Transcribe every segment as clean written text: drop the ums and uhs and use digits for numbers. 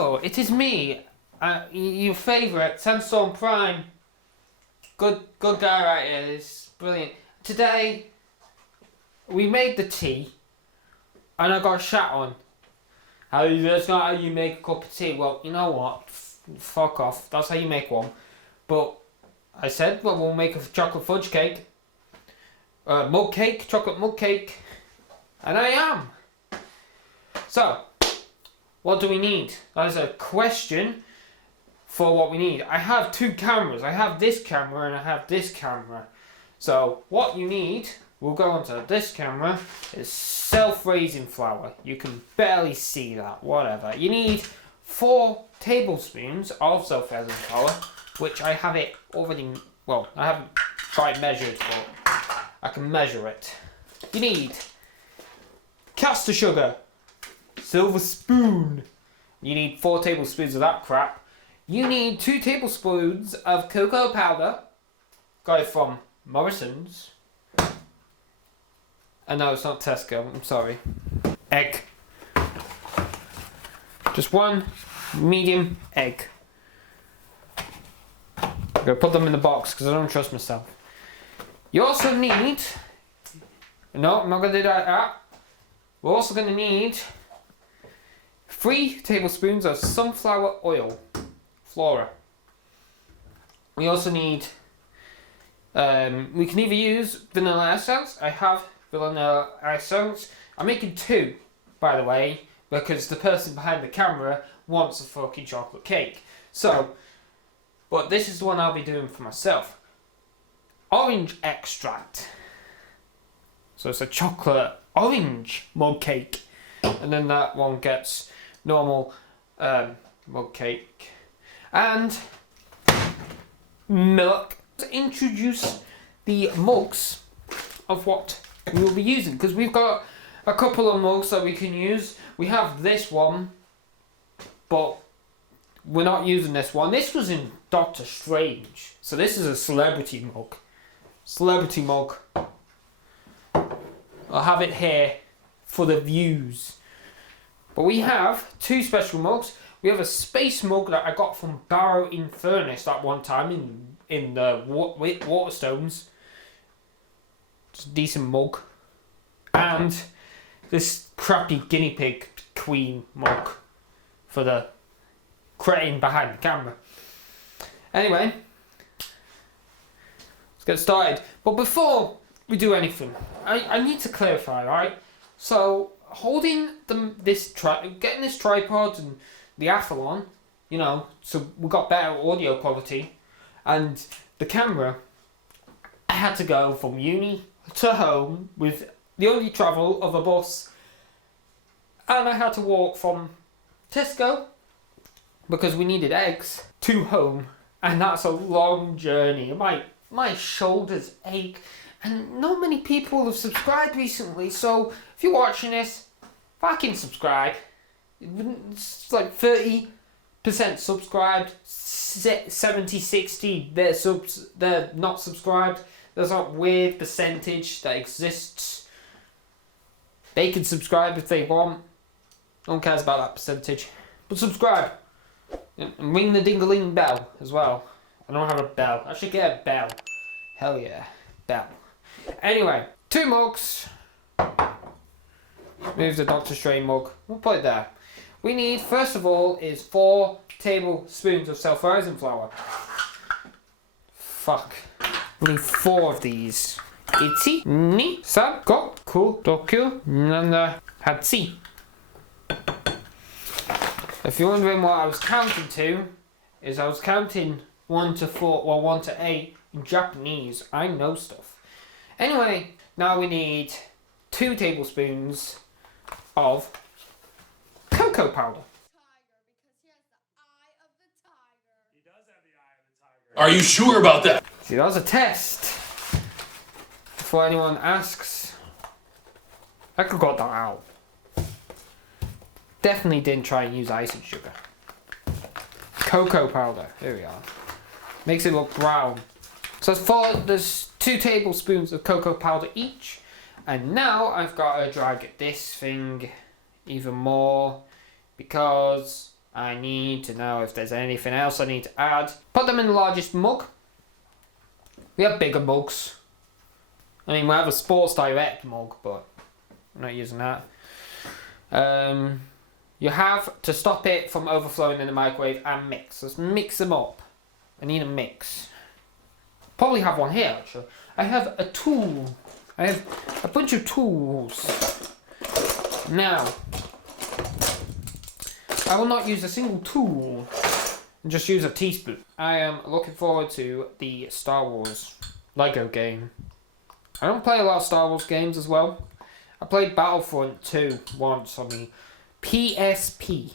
Hello, it is me, your favourite, Sandstorm Prime. Good guy right here, this is brilliant. Today, we made the tea, and I got a shat on. That's not how you make a cup of tea. Well, you know what, fuck off, that's how you make one. But, I said, well, we'll make a chocolate fudge cake. Mug cake, chocolate mug cake. And I am. So, what do we need? That is a question for what we need. I have two cameras. I have this camera and I have this camera. So what you need, we'll go onto this camera, is self-raising flour. You can barely see that, whatever. You need 4 tablespoons of self-raising flour, which I have it already, well, I haven't quite measured, but I can measure it. You need caster sugar, silver spoon. You need 4 tablespoons of that crap. You need 2 tablespoons of cocoa powder. Got it from Morrison's. No, it's not Tesco, I'm sorry. Egg. Just 1 medium egg. I'm going to put them in the box because I don't trust myself. You also need... No, I'm not going to do that. We're also going to need 3 tablespoons of sunflower oil, Flora. We also need, we can either use vanilla essence. I have vanilla essence. I'm making 2, by the way, because the person behind the camera wants a fucking chocolate cake. So, but this is the one I'll be doing for myself. Orange extract. So it's a chocolate orange mug cake, and then that one gets normal mug cake and milk. To introduce the mugs of what we will be using, because we've got a couple of mugs that we can use. We have this one, but we're not using this one. This was in Doctor Strange, so this is a celebrity mug. Celebrity mug. I'll have it here for the views. But we have 2 special mugs. We have a space mug that I got from Barrow in Furnace that one time in the Waterstones. It's a decent mug. And this crappy guinea pig queen mug for the cretin behind the camera. Anyway, let's get started. But before we do anything, I need to clarify, right? So holding getting this tripod and the Athlon, you know, so we got better audio quality, and the camera, I had to go from uni to home with the only travel of a bus, and I had to walk from Tesco because we needed eggs to home, and that's a long journey. My shoulders ache. And not many people have subscribed recently, so if you're watching this, fucking subscribe. It's like 30% subscribed, 70, 60, they're not subscribed. There's that weird percentage that exists. They can subscribe if they want. No one cares about that percentage. But subscribe. And ring the ding-a-ling bell as well. I don't have a bell. I should get a bell. Hell yeah. Bell. Anyway, 2 mugs. Move the Doctor Strange mug. We'll put it there. We need, first of all, is 4 tablespoons of self-rising flour. Fuck. We need 4 of these. Itzy, ni, san, go, ku, dokyu, nanda, hatsi. If you're wondering what I was counting to, I was counting 1 to 4, or 1 to 8 in Japanese. I know stuff. Anyway, now we need 2 tablespoons of cocoa powder. Are you sure about that? See, that was a test. Before anyone asks, I could got that out. Definitely didn't try and use icing sugar. Cocoa powder, here we are. Makes it look brown. So there's 2 tablespoons of cocoa powder each. And now I've got to drag this thing even more because I need to know if there's anything else I need to add. Put them in the largest mug. We have bigger mugs. I mean, we have a Sports Direct mug, but I'm not using that. You have to stop it from overflowing in the microwave and mix. Let's mix them up. I need a mix. Probably have one here, actually. I have a tool. I have a bunch of tools. Now, I will not use a single tool. And just use a teaspoon. I am looking forward to the Star Wars Lego game. I don't play a lot of Star Wars games as well. I played Battlefront 2 once on the PSP.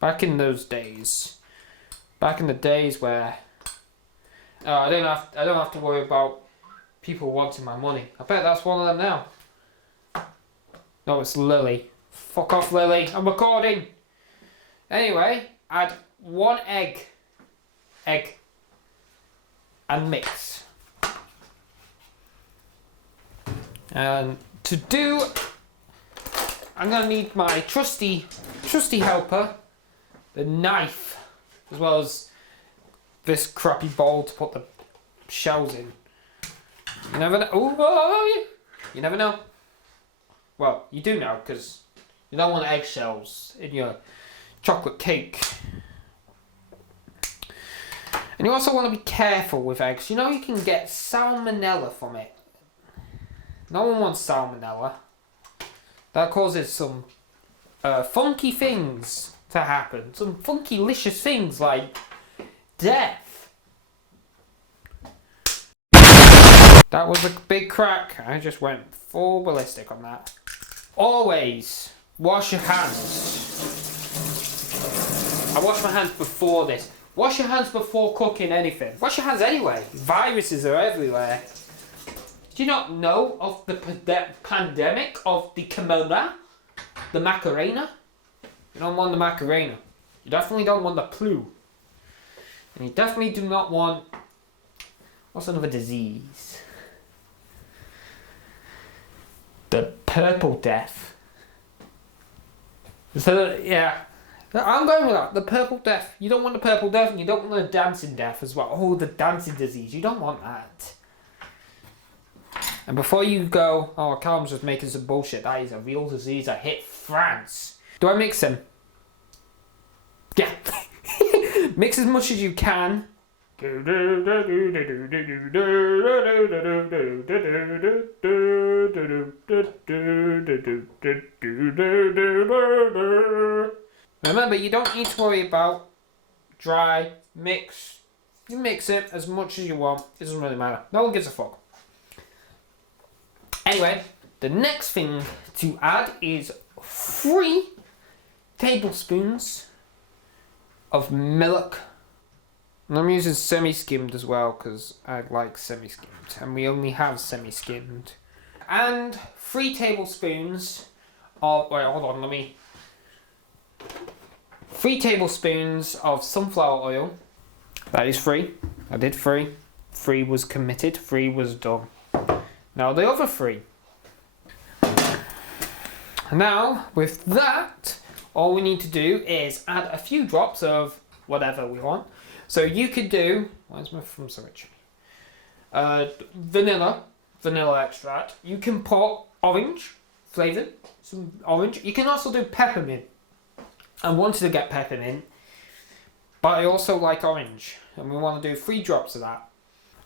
Back in those days. Back in the days where I don't have to worry about people wanting my money. I bet that's one of them now. No, it's Lily. Fuck off, Lily. I'm recording. Anyway, add 1 egg. And mix. And to do, I'm gonna need my trusty helper, the knife, as well as this crappy bowl to put the shells in. You never know. Oh, you never know. Well, you do know, because you don't want eggshells in your chocolate cake. And you also want to be careful with eggs. You know you can get salmonella from it. No one wants salmonella. That causes some funky things to happen. Some funky, licious things like death. That was a big crack. I just went full ballistic on that. Always wash your hands. I wash my hands before this. Wash your hands before cooking anything. Wash your hands anyway. Viruses are everywhere. Do you not know of the pandemic of the Corona? The Macarena? You don't want the Macarena. You definitely don't want the flu. And you definitely do not want... What's another disease? The purple death. So, yeah. I'm going with that. The purple death. You don't want the purple death and you don't want the dancing death as well. Oh, the dancing disease. You don't want that. And before you go, oh, Callum's just making some bullshit. That is a real disease that hit France. Do I mix them? Yeah. Mix as much as you can. Remember, you don't need to worry about dry, mix. You mix it as much as you want. It doesn't really matter. No one gives a fuck. Anyway, the next thing to add is 3 tablespoons of milk. And I'm using semi-skimmed as well because I like semi-skimmed. And we only have semi-skimmed. And 3 tablespoons of... Wait, hold on, let me... 3 tablespoons of sunflower oil. That is 3. I did 3. 3 was committed. 3 was done. Now the other 3. Now, with that, all we need to do is add a few drops of whatever we want. So you could do... Where's my from switch? Vanilla extract. You can put orange flavoured, some orange. You can also do peppermint. I wanted to get peppermint, but I also like orange, and we want to do 3 drops of that.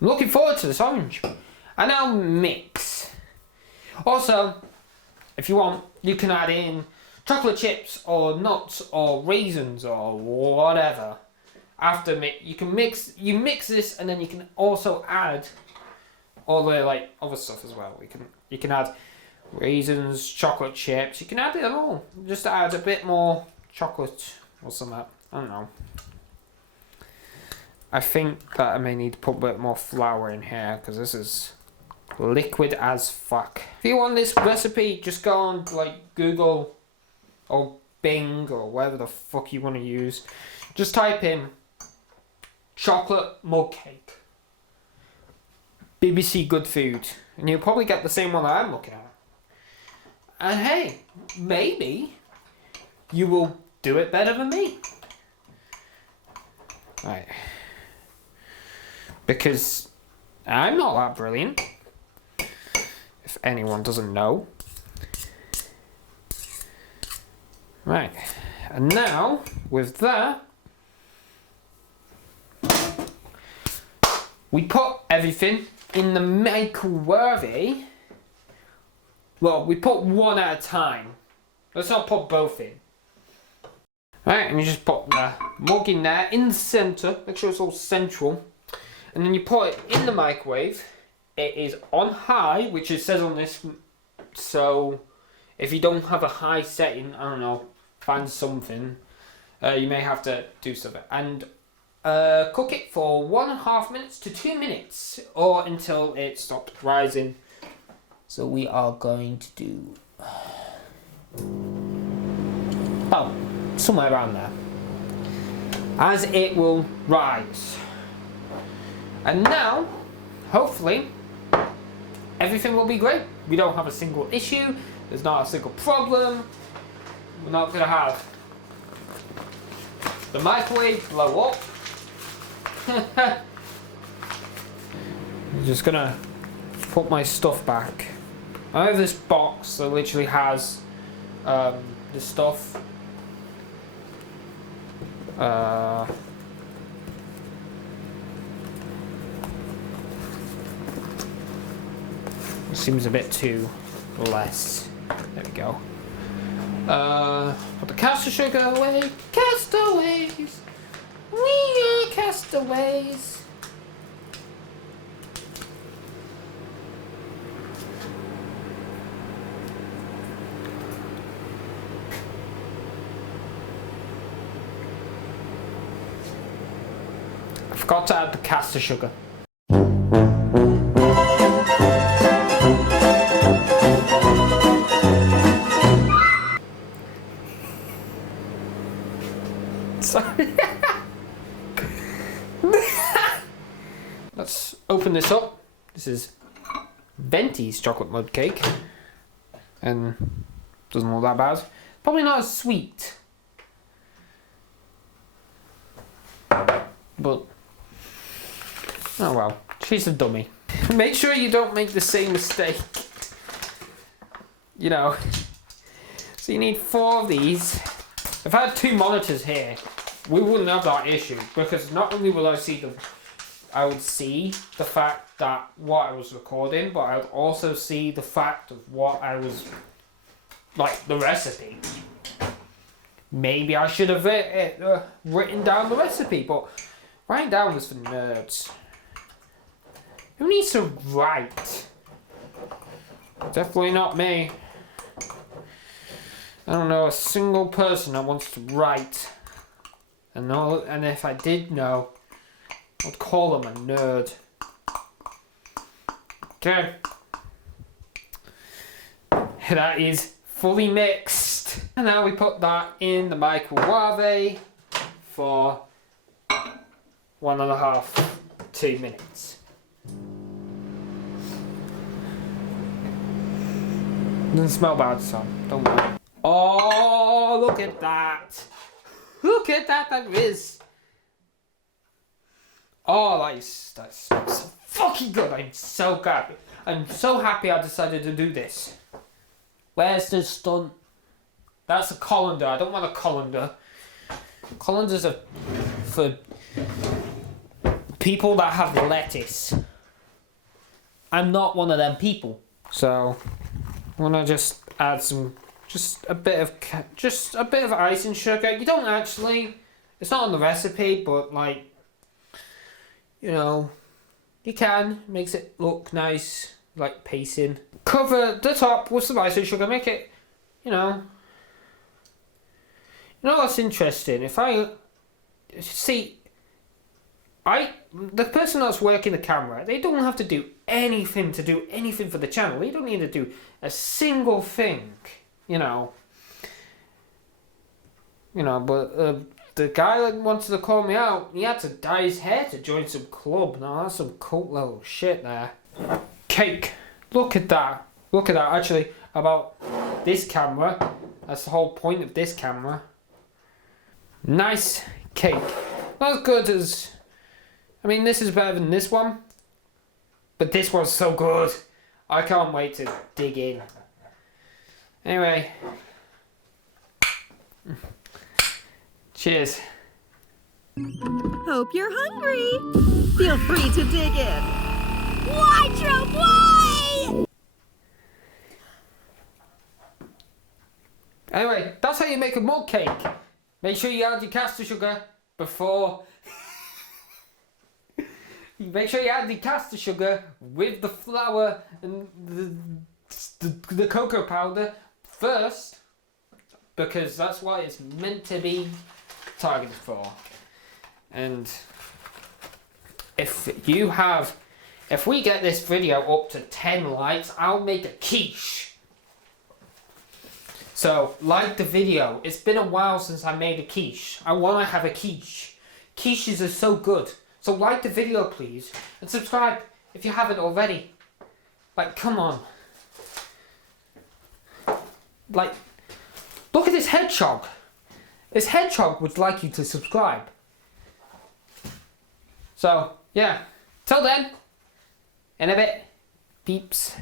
I'm looking forward to this orange. And now mix. Also, if you want, you can add in chocolate chips or nuts or raisins or whatever. After you mix this, and then you can also add all the like other stuff as well. You can add raisins, chocolate chips. You can add it all. Just to add a bit more chocolate or something. I don't know. I think that I may need to put a bit more flour in here because this is liquid as fuck. If you want this recipe, just go on like Google or Bing or whatever the fuck you want to use. Just type in chocolate mug cake. BBC Good Food. And you'll probably get the same one that I'm looking at. And hey, maybe you will do it better than me. Right. Because I'm not that brilliant. If anyone doesn't know. Right. And now, with that, we put everything in the microwave. Well, we put one at a time. Let's not put both in. Right, and you just put the mug in there, in the centre. Make sure it's all central. And then you put it in the microwave. It is on high, which it says on this. So, if you don't have a high setting, I don't know, find something. You may have to do something. And cook it for 1.5 minutes to 2 minutes. Or until it stops rising. So we are going to do... Oh, somewhere around there. As it will rise. And now, hopefully, everything will be great. We don't have a single issue. There's not a single problem. We're not going to have the microwave blow up. I'm just going to put my stuff back. I have this box that literally has the stuff. Seems a bit too less. There we go. Put the caster sugar away. Castaways. We are castaways. I forgot to add the caster sugar. Sorry. Let's open this up. This is Venti's chocolate mud cake. And doesn't look that bad. Probably not as sweet. But oh well, she's a dummy. Make sure you don't make the same mistake. You know. So you need 4 of these. If I had 2 monitors here, we wouldn't have that issue, because not only will I would see the fact that what I was recording, but I would also see the fact of what I was, like, the recipe. Maybe I should have written down the recipe, but writing down was for nerds. Who needs to write? Definitely not me. I don't know a single person that wants to write. And if I did know, I'd call them a nerd. Okay. That is fully mixed. And now we put that in the microwave for 1.5 to 2 minutes. Doesn't smell bad, so don't worry. Oh, look at that. Look at that, that is. Oh, that smells so fucking good. I'm so happy. I'm so happy I decided to do this. Where's the stunt? That's a colander. I don't want a colander. Colanders are for people that have lettuce. I'm not one of them people. So, I'm gonna just add some, just a bit of icing sugar. You don't actually, it's not on the recipe, but like, you know, you can. Makes it look nice, like pacing. Cover the top with some icing sugar. Make it, you know what's interesting? If I see, the person that's working the camera, they don't have to do anything for the channel. They don't need to do a single thing, you know. But the guy that wanted to call me out, he had to dye his hair to join some club. Now that's some cult little shit there. Cake. Look at that. Look at that. Actually, about this camera, that's the whole point of this camera. Nice cake. Not as good as... I mean, this is better than this one. But this one's so good. I can't wait to dig in. Anyway. Cheers. Hope you're hungry. Feel free to dig in. Wardrobe boy! Anyway, that's how you make a mug cake. Make sure you add your caster sugar before... Make sure you add the caster sugar with the flour and the cocoa powder first, because that's what it's meant to be targeted for. And if we get this video up to 10 likes, I'll make a quiche. So, like the video. It's been a while since I made a quiche. I want to have a quiche. Quiches are so good. So like the video, please. And subscribe if you haven't already. Like, come on. Like, look at this hedgehog. This hedgehog would like you to subscribe. So, yeah. Till then. In a bit. Peeps.